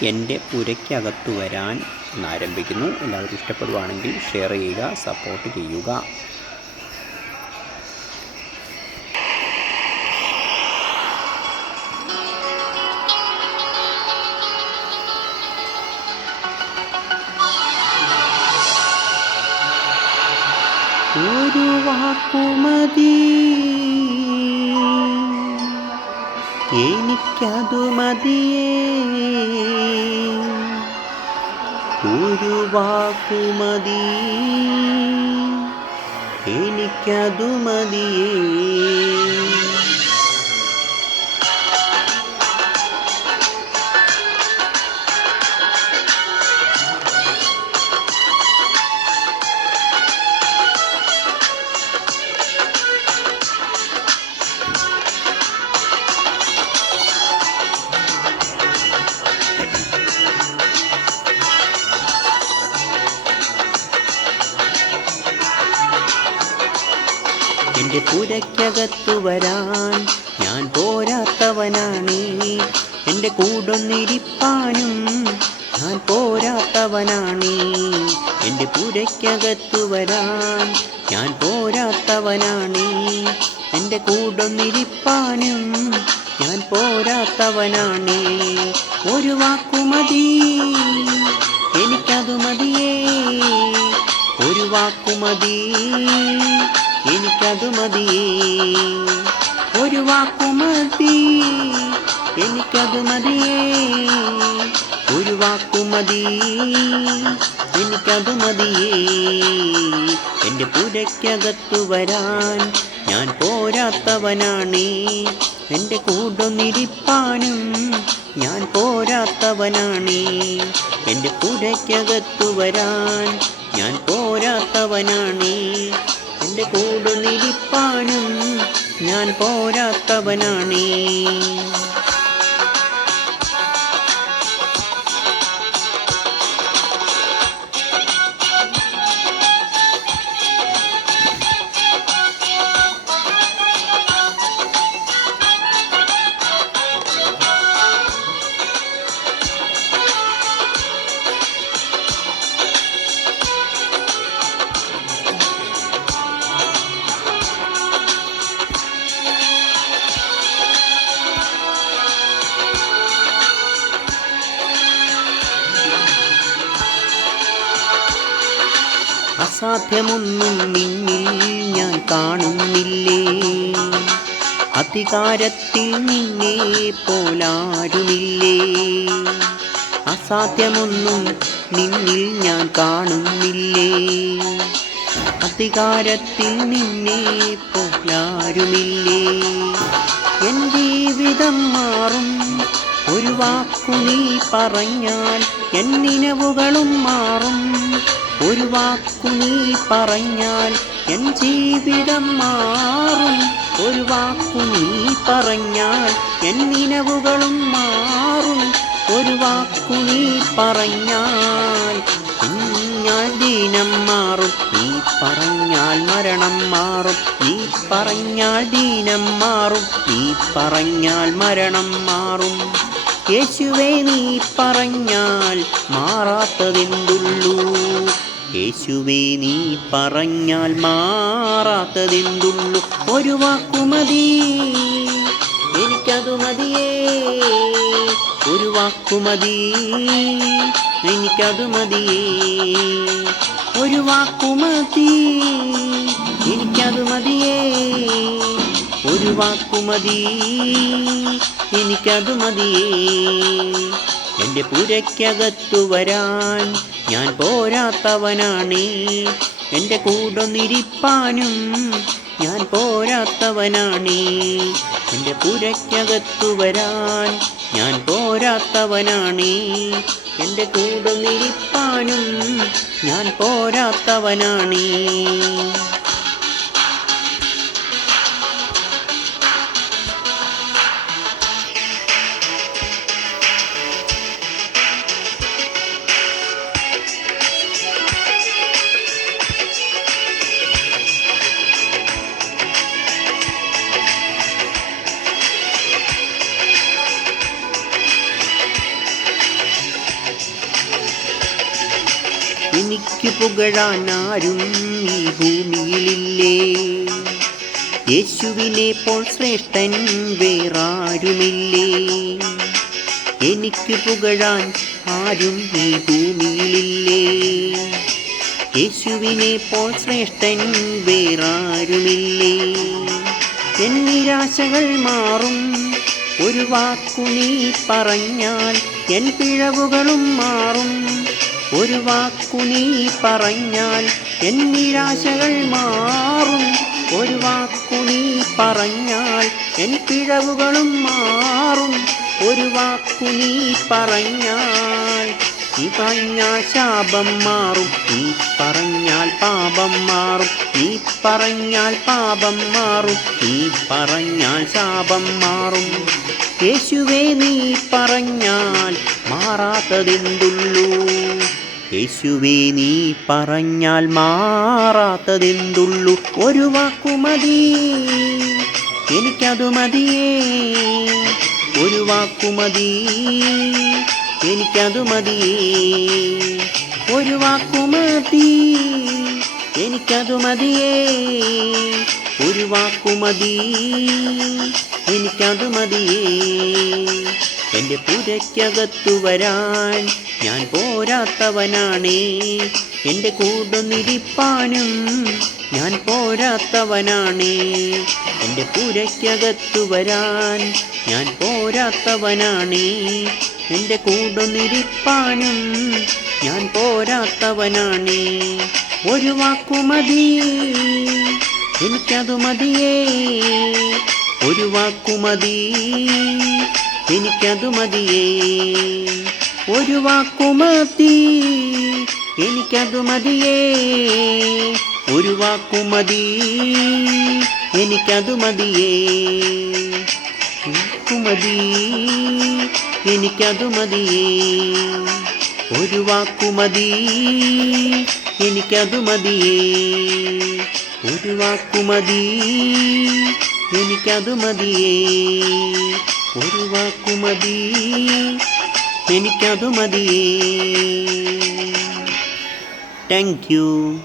എൻ്റെ പുരയ്ക്കകത്തു വരാൻ എന്നാരംഭിക്കുന്നു. എല്ലാവരും ഇഷ്ടപ്പെടുവാണെങ്കിൽ ഷെയർ ചെയ്യുക, സപ്പോർട്ട് ചെയ്യുക. ഒരു വാക്കുമതി, എനിക്കതു മതിയേ. ഒരു വാക്കുമതി, എനിക്കതു മതിയേ. എൻ്റെ പുരയ്ക്കകത്തു വരാൻ ഞാൻ പോരാത്തവനാണേ. എൻ്റെ കൂടൊന്നിരിപ്പാനും ഞാൻ പോരാത്തവനാണേ. എൻ്റെ പുരയ്ക്കകത്തു വരാൻ ഞാൻ പോരാത്തവനാണേ. എൻ്റെ കൂടൊന്നിരിപ്പാനും ഞാൻ പോരാത്തവനാണേ. ഒരു വാക്കുമതി, എനിക്കതു മതിയേ. ഒരു വാക്കുമതി, എനിക്കതു മതിയേ. ഒരു വാക്കുമതി, എനിക്കതു മതിയേ. ഒരു വാക്കുമതി, എനിക്കതു മതിയേ. എൻ്റെ പുരയ്ക്കകത്തു വരാൻ ഞാൻ പോരാത്തവനാണേ. എൻ്റെ കൂടൊന്നിരിപ്പാനും ഞാൻ പോരാത്തവനാണേ. എൻ്റെ പുരയ്ക്കകത്തു വരാൻ ഞാൻ പോരാത്തവനാണേ. എൻ്റെ കൂടൊന്നിരിപ്പാനും ഞാൻ പോരാത്തവനാണേ. അസാധ്യമൊന്നും നിന്നിൽ ഞാൻ കാണുന്നില്ലേ. അധികാരത്തിൽ നിന്നെ പോലാരുമില്ലേ. അസാധ്യമൊന്നും നിന്നിൽ ഞാൻ കാണുന്നില്ലേ. അധികാരത്തിൽ നിന്നെ പോലാരുമില്ലേ. എൻ ജീവിതം മാറും ഒരു വാക്കു നീ പറഞ്ഞാൽ. എൻ നിലവുകളും മാറും ഒരു വാക്കു നീ പറഞ്ഞാൽ. എൻ ജീവിതം മാറും ഒരു വാക്കു നീ പറഞ്ഞാൽ. എൻ നിലവുകളും മാറും ഒരു വാക്കു നീ പറഞ്ഞാൽ. പറഞ്ഞാൽ ദീനം മാറും, നീ പറഞ്ഞാൽ മരണം മാറും. നീ പറഞ്ഞാൽ ദീനം മാറും, നീ പറഞ്ഞാൽ മരണം മാറും. യേശുവേ നീ പറഞ്ഞാൽ മാറാത്തതെന്തുള്ളൂ. യേശുവേ നീ പറഞ്ഞാൽ മാറാത്തതെന്തുള്ളൂ. ഒരു വാക്കുമതി, എനിക്കതു മതിയേ. ഒരു വാക്കുമതി, എനിക്കതു മതിയേ. ഒരു വാക്കുമതി, എനിക്കതു മതിയേ. ഒരു വാക്കുമതി, എനിക്കതു മതിയേ. എൻ്റെ പുരയ്ക്കകത്തു വരാൻ ഞാൻ പോരാത്തവനാണേ. എൻ്റെ കൂടൊന്നിരിപ്പാനും ഞാൻ പോരാത്തവനാണേ. എൻ്റെ പുരയ്ക്കകത്തു വരാൻ ഞാൻ പോരാത്തവനാണേ. എൻ്റെ കൂടൊന്നിരിപ്പാനും ഞാൻ പോരാത്തവനാണേ. എനിക്ക് പുകഴാൻ ആരും ഈ ഭൂമിയിലില്ലേ. യേശുവിനെ പോൽ ശ്രേഷ്ഠൻ വേറാരുമില്ലേ. എനിക്ക് പുകഴാൻ ആരും ഈ ഭൂമിയിലില്ലേ. യേശുവിനെ പോൽ ശ്രേഷ്ഠൻ വേറാരുമില്ലേ. എൻ നിരാശകൾ മാറും ഒരു വാക്കു നീ പറഞ്ഞാൽ. എൻ പിഴവുകളും മാറും ഒരു വാക്കു നീ പറഞ്ഞാൽ. എൻ നിരാശകൾ മാറും ഒരു വാക്കു നീ പറഞ്ഞാൽ. എൻ പിഴവുകളും മാറും ഒരു വാക്കു നീ പറഞ്ഞാൽ. നീ പറഞ്ഞാൽ ശാപം മാറും, നീ പറഞ്ഞാൽ പാപം മാറും. നീ പറഞ്ഞാൽ പാപം മാറും, നീ പറഞ്ഞാൽ ശാപം മാറും. യേശുവേ നീ പറഞ്ഞാൽ മാറാത്തതെന്തുള്ളൂ. യേശുവേ നീ പറഞ്ഞാൽ മാറാത്തതെന്തുള്ളൂ. ഒരു വാക്കു മതി, എനിക്കതു മതിയേ. ഒരു വാക്കു മതി, എനിക്കതു മതിയേ. ഒരു വാക്കു മതി, എനിക്കതു മതിയേ. ഒരു വാക്കു മതി, എനിക്കതു മതിയേ. എൻ്റെ പുരയ്ക്കകത്തു വരാൻ ഞാൻ പോരാത്തവനാണേ. എൻ്റെ കൂടുന്നിരിപ്പാനും ഞാൻ പോരാത്തവനാണേ. എൻ്റെ പുരയ്ക്കകത്തു വരാൻ ഞാൻ പോരാത്തവനാണേ. എൻ്റെ കൂടുന്നിരിപ്പാനും ഞാൻ പോരാത്തവനാണേ. ഒരു വാക്കു മതി, എനിക്കതു മതിയേ. ഒരു വാക്കു മതി, എനിക്കതു മതിയേ. ഒരു വാക്കു മതി, എനിക്കതു മതിയേ. ഒരു വാക്കു മതി, എനിക്കതു മതിയേ. വാക്കു മതി, എനിക്കതു മതിയേ. ഒരു വാക്കു മതി, എനിക്കതു മതിയേ. ഒരു വാക്കു മതി, എനിക്കതു മതിയേ. ഒരു വാക്കു മതി, എനിക്കതു മതിയേ. Thank you.